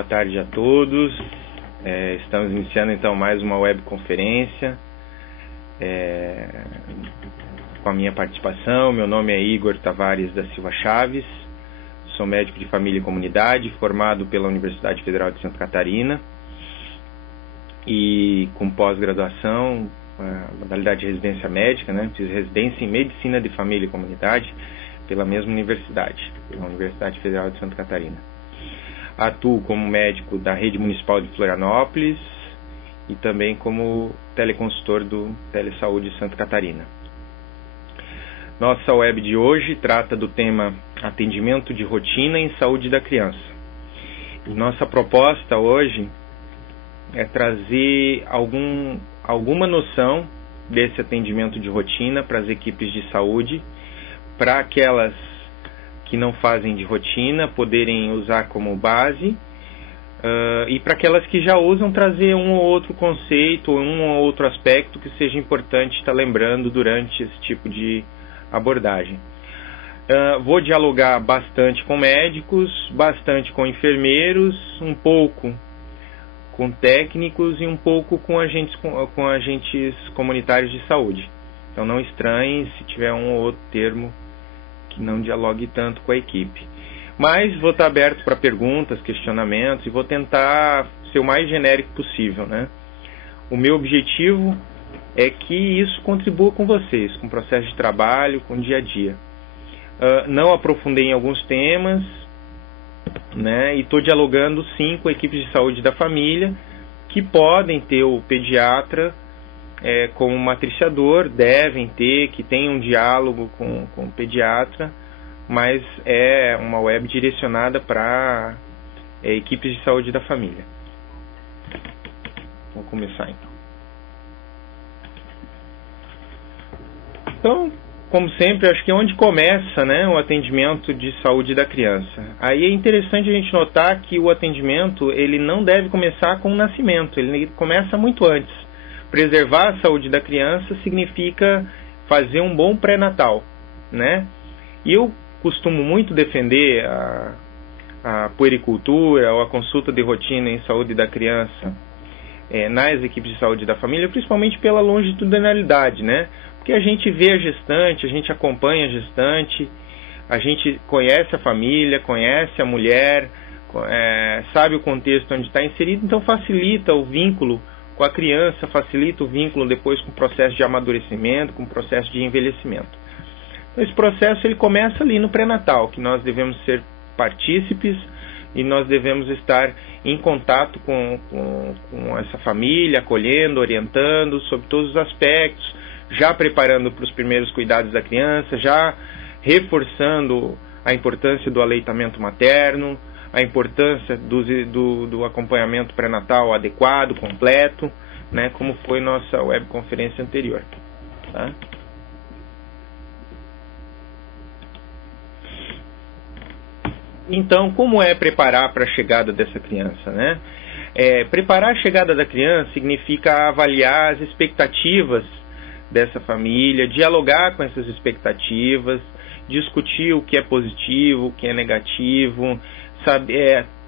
boa tarde a todos. Estamos iniciando então mais uma webconferência com a minha participação. Meu nome é Igor Tavares da Silva Chaves, sou médico de família e comunidade, formado pela Universidade Federal de Santa Catarina e com pós-graduação, modalidade de residência médica, né? Fiz residência em Medicina de Família e Comunidade pela mesma universidade, pela Universidade Federal de Santa Catarina. Atuo como médico da Rede Municipal de Florianópolis e também como teleconsultor do Telesaúde Santa Catarina. Nossa web de hoje trata do tema atendimento de rotina em saúde da criança. E nossa proposta hoje é trazer alguma noção desse atendimento de rotina para as equipes de saúde, para aquelas que não fazem de rotina poderem usar como base, e para aquelas que já usam, trazer um ou outro conceito, um ou outro aspecto que seja importante estar lembrando durante esse tipo de abordagem. Vou dialogar bastante com médicos, bastante com enfermeiros, um pouco com técnicos e um pouco com agentes comunitários de saúde. Então não estranhem se tiver um ou outro termo que não dialogue tanto com a equipe. Mas vou estar aberto para perguntas, questionamentos e vou tentar ser o mais genérico possível, né? O meu objetivo é que isso contribua com vocês, com o processo de trabalho, com o dia a dia. Não aprofundei em alguns temas, né? E estou dialogando sim com equipes de saúde da família que podem ter o pediatra como matriciador, devem ter, que tem um diálogo com o pediatra, mas é uma web direcionada para equipes de saúde da família. Vou começar então. Então, como sempre, acho que é onde começa, né, o atendimento de saúde da criança. Aí é interessante a gente notar que o atendimento ele não deve começar com o nascimento, ele começa muito antes. Preservar a saúde da criança significa fazer um bom pré-natal, né? E eu costumo muito defender a puericultura ou a consulta de rotina em saúde da criança nas equipes de saúde da família, principalmente pela longitudinalidade, né? Porque a gente vê a gestante, a gente acompanha a gestante, a gente conhece a família, conhece a mulher, sabe o contexto onde está inserido, então facilita o vínculo com a criança, facilita o vínculo depois com o processo de amadurecimento, com o processo de envelhecimento. Então, esse processo ele começa ali no pré-natal, que nós devemos ser partícipes e nós devemos estar em contato com essa família, acolhendo, orientando sobre todos os aspectos, já preparando para os primeiros cuidados da criança, já reforçando a importância do aleitamento materno, a importância do acompanhamento pré-natal adequado, completo, né, como foi nossa webconferência anterior. Tá? Então, como é preparar para a chegada dessa criança, né? Preparar a chegada da criança significa avaliar as expectativas dessa família, dialogar com essas expectativas, discutir o que é positivo, o que é negativo,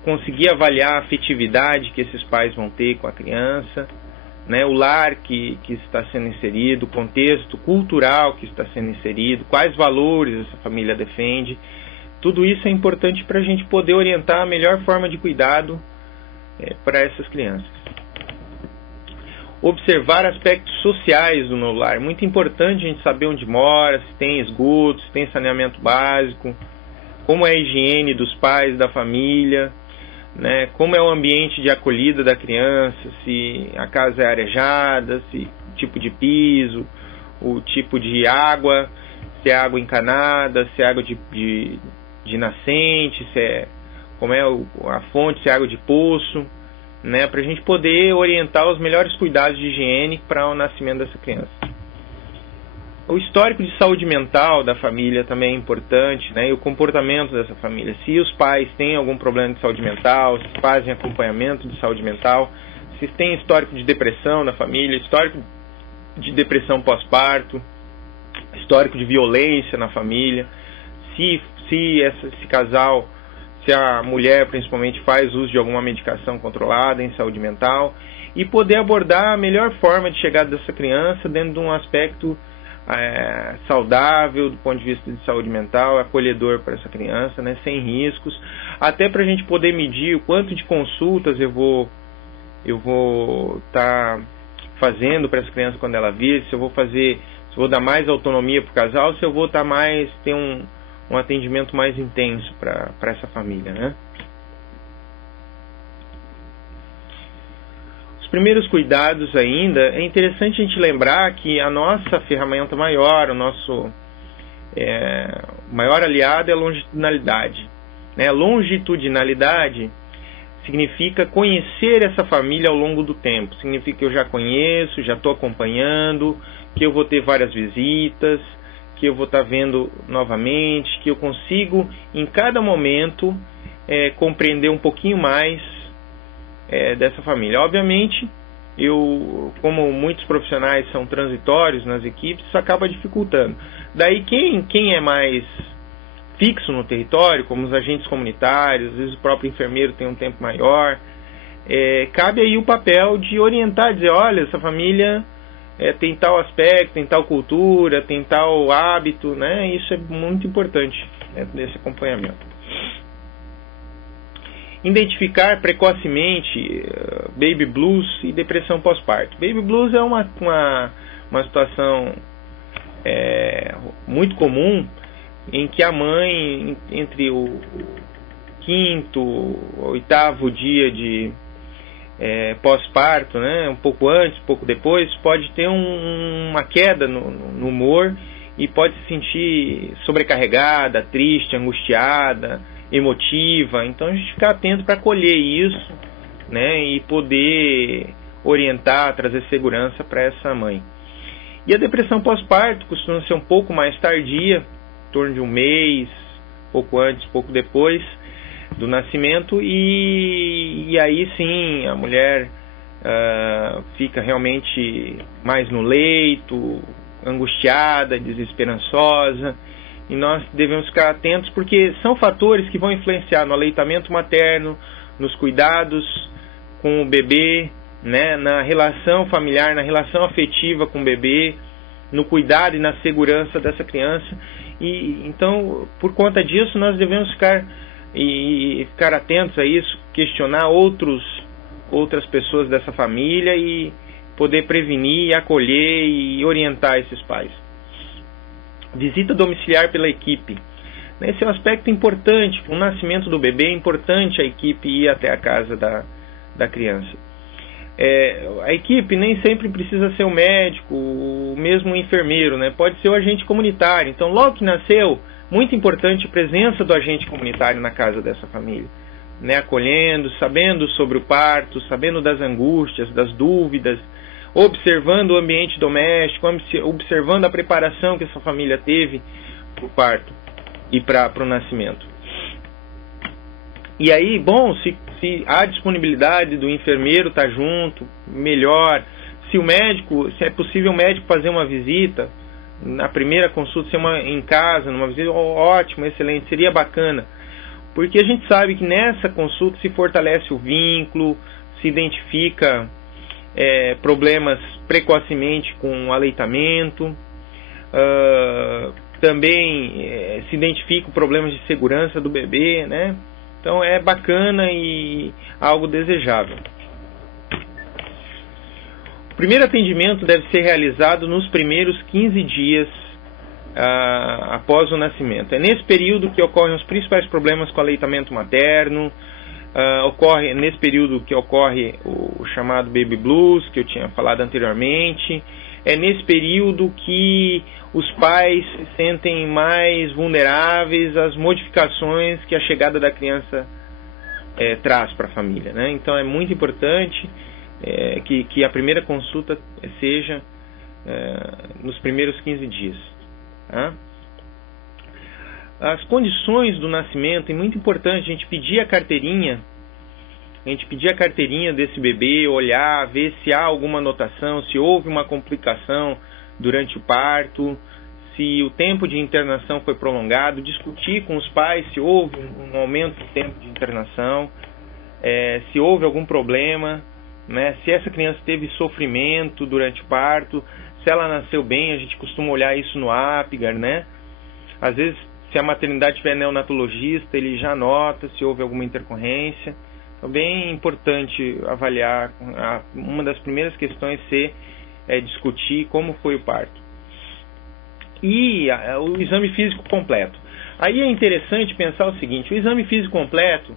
conseguir avaliar a afetividade que esses pais vão ter com a criança, né, o lar que está sendo inserido, o contexto cultural que está sendo inserido, quais valores essa família defende. Tudo isso é importante para a gente poder orientar a melhor forma de cuidado para essas crianças. Observar aspectos sociais do novo lar. Muito importante a gente saber onde mora, se tem esgoto, se tem saneamento básico, como é a higiene dos pais, da família, né? Como é o ambiente de acolhida da criança, se a casa é arejada, se tipo de piso, o tipo de água, se é água encanada, se é água de nascente, como é a fonte, se é água de poço, né? Para a gente poder orientar os melhores cuidados de higiene para o nascimento dessa criança. O histórico de saúde mental da família também é importante, né? E o comportamento dessa família. Se os pais têm algum problema de saúde mental, se fazem acompanhamento de saúde mental, se tem histórico de depressão na família, histórico de depressão pós-parto, histórico de violência na família, se esse casal se a mulher principalmente faz uso de alguma medicação controlada em saúde mental, e poder abordar a melhor forma de chegada dessa criança dentro de um aspecto saudável do ponto de vista de saúde mental, acolhedor para essa criança, né, sem riscos, até para a gente poder medir o quanto de consultas eu vou estar fazendo para essa criança quando ela vir, se eu vou dar mais autonomia para o casal, se eu vou ter um atendimento mais intenso para essa família, né? Os primeiros cuidados ainda, é interessante a gente lembrar que a nossa ferramenta maior, o nosso maior aliado é a longitudinalidade, né? Longitudinalidade significa conhecer essa família ao longo do tempo, significa que eu já conheço, já estou acompanhando, que eu vou ter várias visitas, que eu vou estar vendo novamente, que eu consigo em cada momento compreender um pouquinho mais dessa família. Obviamente, como muitos profissionais são transitórios nas equipes, isso acaba dificultando. Daí quem é mais fixo no território, como os agentes comunitários, às vezes o próprio enfermeiro tem um tempo maior, cabe aí o papel de orientar, dizer, olha, essa família tem tal aspecto, tem tal cultura, tem tal hábito, né? Isso é muito importante desse acompanhamento. Identificar precocemente baby blues e depressão pós-parto. Baby blues é uma situação muito comum em que a mãe, entre o 5º, 8º dia de pós-parto, né, um pouco antes, um pouco depois, pode ter uma queda no humor e pode se sentir sobrecarregada, triste, angustiada, emotiva. Então a gente fica atento para acolher isso, né, e poder orientar, trazer segurança para essa mãe. E a depressão pós-parto costuma ser um pouco mais tardia, em torno de um mês, pouco antes, pouco depois do nascimento, e aí sim a mulher fica realmente mais no leito, angustiada, desesperançosa, e nós devemos ficar atentos porque são fatores que vão influenciar no aleitamento materno, nos cuidados com o bebê, né, na relação familiar, na relação afetiva com o bebê, no cuidado e na segurança dessa criança. E então, por conta disso, nós devemos ficar atentos a isso, questionar outras pessoas dessa família e poder prevenir, acolher e orientar esses pais. Visita domiciliar pela equipe. Esse é um aspecto importante. Com o nascimento do bebê é importante a equipe ir até a casa da criança. A equipe nem sempre precisa ser o médico, o mesmo enfermeiro, né? Pode ser o agente comunitário. Então, logo que nasceu, muito importante a presença do agente comunitário na casa dessa família, né? Acolhendo, sabendo sobre o parto, sabendo das angústias, das dúvidas, observando o ambiente doméstico, observando a preparação que essa família teve para o parto e para o nascimento. E aí, bom, se há disponibilidade do enfermeiro estar junto, melhor. Se é possível o médico fazer uma visita, na primeira consulta, ser em casa, numa visita, ótimo, excelente, seria bacana. Porque a gente sabe que nessa consulta se fortalece o vínculo, se identifica problemas precocemente com o aleitamento, também se identifica problemas de segurança do bebê, né? Então é bacana e algo desejável. O primeiro atendimento deve ser realizado nos primeiros 15 dias após o nascimento. É nesse período que ocorrem os principais problemas com o aleitamento materno, ocorre nesse período que ocorre o chamado baby blues, que eu tinha falado anteriormente. É nesse período que os pais se sentem mais vulneráveis às modificações que a chegada da criança traz para a família, né? Então é muito importante que a primeira consulta seja nos primeiros 15 dias. Tá? As condições do nascimento, é muito importante a gente pedir a carteirinha desse bebê, olhar, ver se há alguma anotação, se houve uma complicação durante o parto, se o tempo de internação foi prolongado, discutir com os pais se houve um aumento do tempo de internação, se houve algum problema, né, se essa criança teve sofrimento durante o parto, se ela nasceu bem. A gente costuma olhar isso no Apgar, né? Às vezes, se a maternidade tiver neonatologista, ele já nota se houve alguma intercorrência. Então, bem importante avaliar. Uma das primeiras questões é discutir como foi o parto. E o exame físico completo. Aí é interessante pensar o seguinte: o exame físico completo,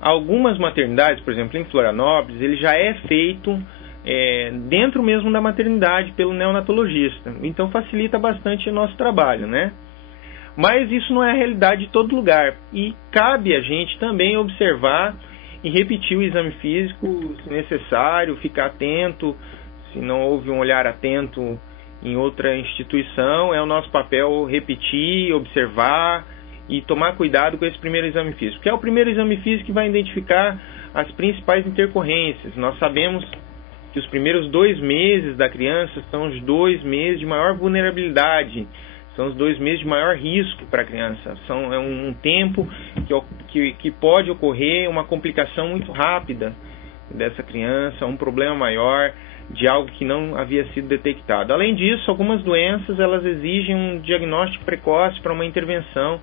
algumas maternidades, por exemplo, em Florianópolis, ele já é feito dentro mesmo da maternidade pelo neonatologista. Então facilita bastante o nosso trabalho, né? Mas isso não é a realidade de todo lugar. E cabe a gente também observar e repetir o exame físico, se necessário, ficar atento. Se não houve um olhar atento em outra instituição, é o nosso papel repetir, observar e tomar cuidado com esse primeiro exame físico, que é o primeiro exame físico que vai identificar as principais intercorrências. Nós sabemos que os primeiros 2 meses da criança são os 2 meses de maior vulnerabilidade, são os 2 meses de maior risco para a criança. É um tempo que pode ocorrer uma complicação muito rápida dessa criança, um problema maior de algo que não havia sido detectado. Além disso, algumas doenças elas exigem um diagnóstico precoce para uma intervenção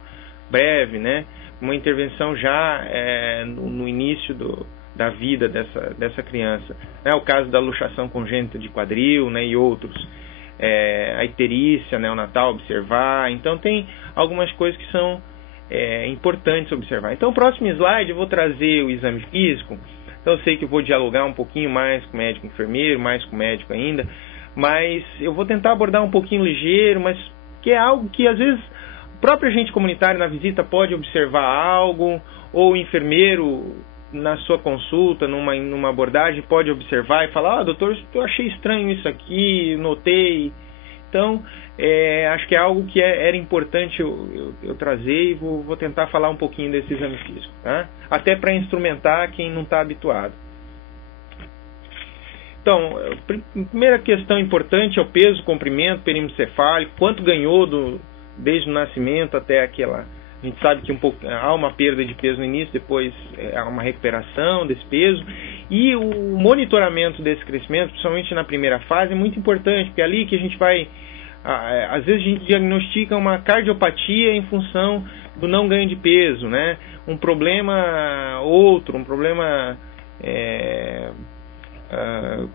breve, né? Uma intervenção já no início da vida dessa criança. É o caso da luxação congênita de quadril, né, e outros. A icterícia neonatal, observar. Então tem algumas coisas que são importantes observar. Então, o próximo slide eu vou trazer o exame físico. Então eu sei que eu vou dialogar um pouquinho mais com o médico enfermeiro, mais com o médico ainda, mas eu vou tentar abordar um pouquinho ligeiro, mas que é algo que às vezes o próprio agente comunitário na visita pode observar algo, ou o enfermeiro na sua consulta, numa abordagem, pode observar e falar: doutor, eu achei estranho isso aqui, notei. Então, acho que é algo que era importante eu trazer, e vou tentar falar um pouquinho desse exame físico, tá? Até para instrumentar quem não está habituado. Então, a primeira questão importante é o peso, comprimento, perímetro cefálico, quanto ganhou desde o nascimento até aquela. A gente sabe que há uma perda de peso no início, depois há uma recuperação desse peso. E o monitoramento desse crescimento, principalmente na primeira fase, é muito importante, porque é ali que a gente vai... Às vezes a gente diagnostica uma cardiopatia em função do não ganho de peso, né? Um problema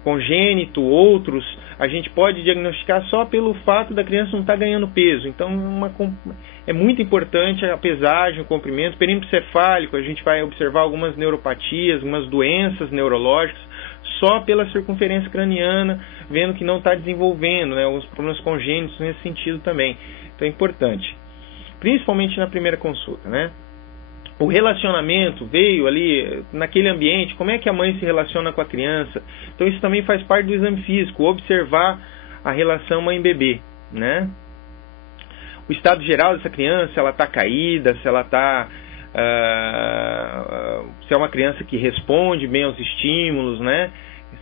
congênito, outros, a gente pode diagnosticar só pelo fato da criança não estar ganhando peso. Então é muito importante a pesagem, o comprimento, perímetro cefálico. A gente vai observar algumas neuropatias, algumas doenças neurológicas só pela circunferência craniana, vendo que não está desenvolvendo, né, alguns problemas congênitos nesse sentido também. Então é importante, principalmente na primeira consulta, né? O relacionamento veio ali naquele ambiente, como é que a mãe se relaciona com a criança. Então isso também faz parte do exame físico, observar a relação mãe-bebê, né? O estado geral dessa criança, ela está caída, se ela está... se é uma criança que responde bem aos estímulos, né?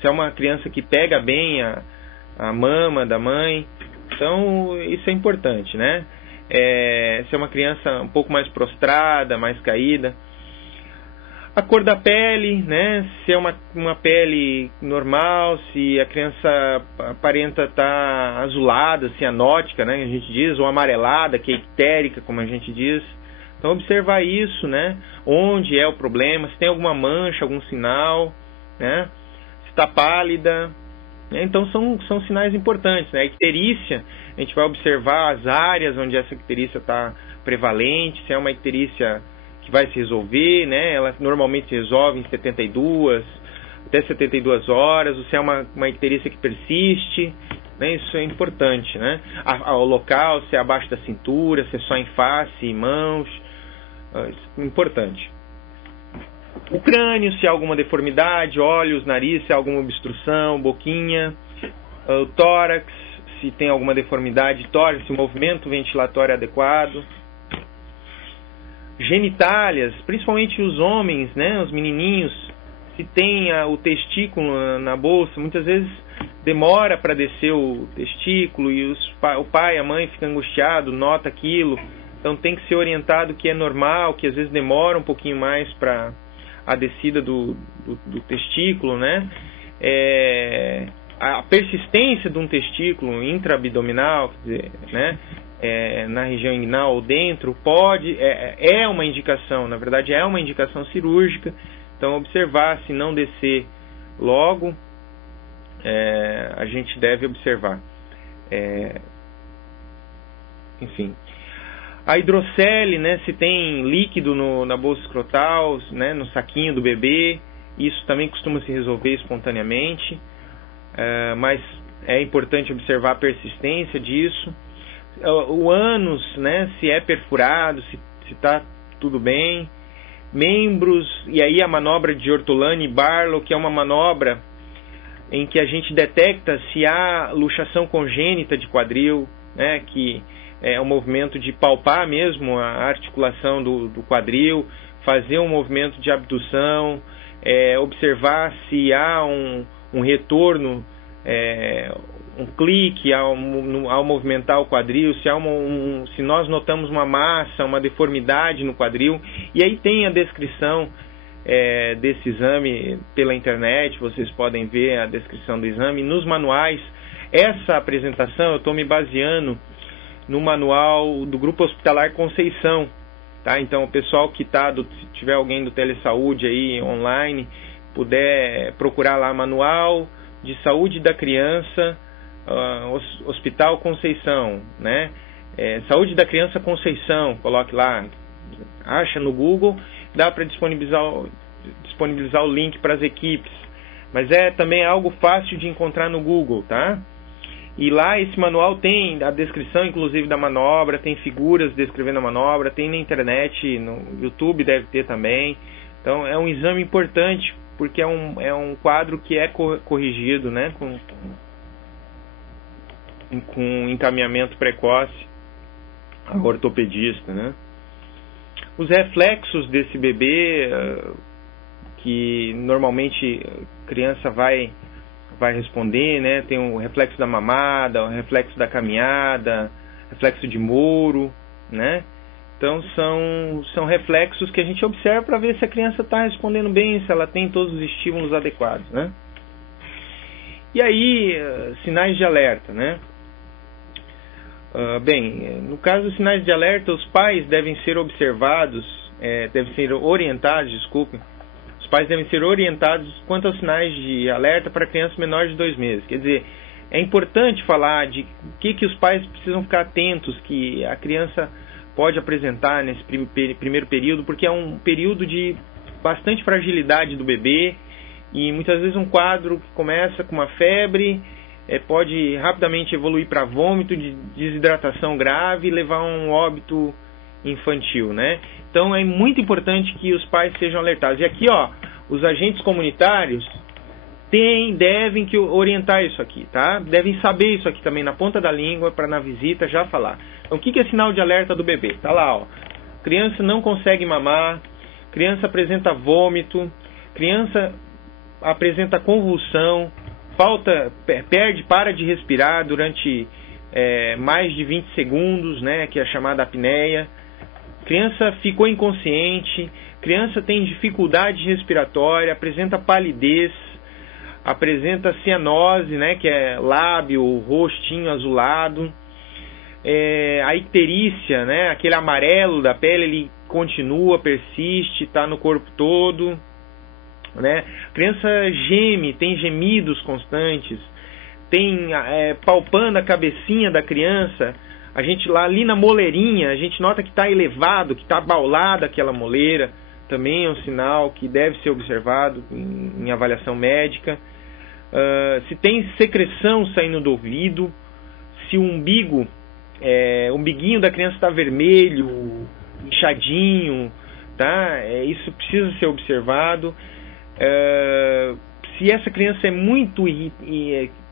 Se é uma criança que pega bem a mama da mãe. Então isso é importante, né? Se é uma criança um pouco mais prostrada, mais caída. A cor da pele, né? Se é uma pele normal, se a criança aparenta estar azulada, cianótica, né? A gente diz, ou amarelada, que é ictérica, como a gente diz. Então observar isso, né? Onde é o problema, se tem alguma mancha, algum sinal, né? Se está pálida. Então são sinais importantes, né? A icterícia, a gente vai observar as áreas onde essa icterícia está prevalente, se é uma icterícia que vai se resolver, né? Ela normalmente se resolve em até 72 horas, ou se é uma icterícia que persiste, né? Isso é importante, né? O local, se é abaixo da cintura, se é só em face e mãos, isso é importante. O crânio, se há alguma deformidade, olhos, nariz, se há alguma obstrução, boquinha. O tórax, se tem alguma deformidade, tórax, se o movimento ventilatório é adequado. Genitálias, principalmente os homens, né, os menininhos, se tem o testículo na bolsa. Muitas vezes demora para descer o testículo e o pai, a mãe fica angustiado, nota aquilo. Então tem que ser orientado que é normal, que às vezes demora um pouquinho mais para a descida do testículo, né? A persistência de um testículo intraabdominal, quer dizer, né? Na região inguinal ou dentro, é uma indicação, na verdade é uma indicação cirúrgica. Então observar, se não descer logo, a gente deve observar. Enfim, a hidrocele, né, se tem líquido na bolsa escrotal, né, no saquinho do bebê, isso também costuma se resolver espontaneamente, mas é importante observar a persistência disso. O ânus, né, se é perfurado, se está tudo bem. Membros, e aí a manobra de Ortolani e Barlow, que é uma manobra em que a gente detecta se há luxação congênita de quadril, né, que é um movimento de palpar mesmo a articulação do quadril, fazer um movimento de abdução, observar se há um retorno, um clique ao movimentar o quadril, se nós notamos uma massa, uma deformidade no quadril. E aí tem a descrição desse exame pela internet, vocês podem ver a descrição do exame nos manuais. Essa apresentação eu estou me baseando no manual do Grupo Hospitalar Conceição, tá? Então o pessoal que se tiver alguém do Telesaúde aí online, puder procurar lá manual de saúde da criança, Hospital Conceição, né? Saúde da Criança Conceição, coloque lá, acha no Google, dá para disponibilizar o link para as equipes, mas também algo fácil de encontrar no Google, tá? E lá esse manual tem a descrição inclusive da manobra, tem figuras descrevendo a manobra, tem na internet, no YouTube deve ter também. Então é um exame importante, porque é um quadro que é corrigido, né, com encaminhamento precoce ao ortopedista, né? Os reflexos desse bebê, que normalmente a criança vai responder, né? Tem o reflexo da mamada, o reflexo da caminhada, reflexo de Moro, né? Então são reflexos que a gente observa para ver se a criança está respondendo bem, se ela tem todos os estímulos adequados, né? E aí, sinais de alerta, né? No caso dos sinais de alerta, os pais devem ser orientados, os pais devem ser orientados quanto aos sinais de alerta para crianças menores de 2 meses. Quer dizer, é importante falar de o que os pais precisam ficar atentos que a criança pode apresentar nesse primeiro período, porque é um período de bastante fragilidade do bebê e muitas vezes um quadro que começa com uma febre pode rapidamente evoluir para vômito, de desidratação grave e levar a um óbito infantil, né? Então é muito importante que os pais sejam alertados. E aqui, os agentes comunitários devem orientar isso aqui, tá? Devem saber isso aqui também na ponta da língua para na visita já falar. Então o que é sinal de alerta do bebê? Tá lá, criança não consegue mamar, criança apresenta vômito, criança apresenta convulsão, para de respirar durante mais de 20 segundos, né, que é a chamada apneia. Criança ficou inconsciente, criança tem dificuldade respiratória, apresenta palidez, apresenta cianose, né, que é lábio, rostinho azulado. A icterícia, né, aquele amarelo da pele, ele continua, persiste, está no corpo todo, né? A criança geme, tem gemidos constantes, tem palpando a cabecinha da criança, a gente lá ali na moleirinha, a gente nota que está elevado, que está abaulada aquela moleira, também é um sinal que deve ser observado em avaliação médica. Se tem secreção saindo do ouvido, se o umbiguinho da criança está vermelho, inchadinho, tá? Isso precisa ser observado. Se essa criança é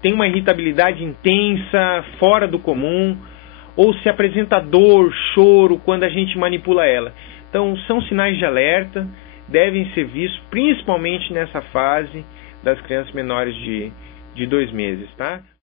tem uma irritabilidade intensa, fora do comum, ou se apresenta dor, choro quando a gente manipula ela. Então são sinais de alerta, devem ser vistos principalmente nessa fase das crianças menores de de 2 meses, tá?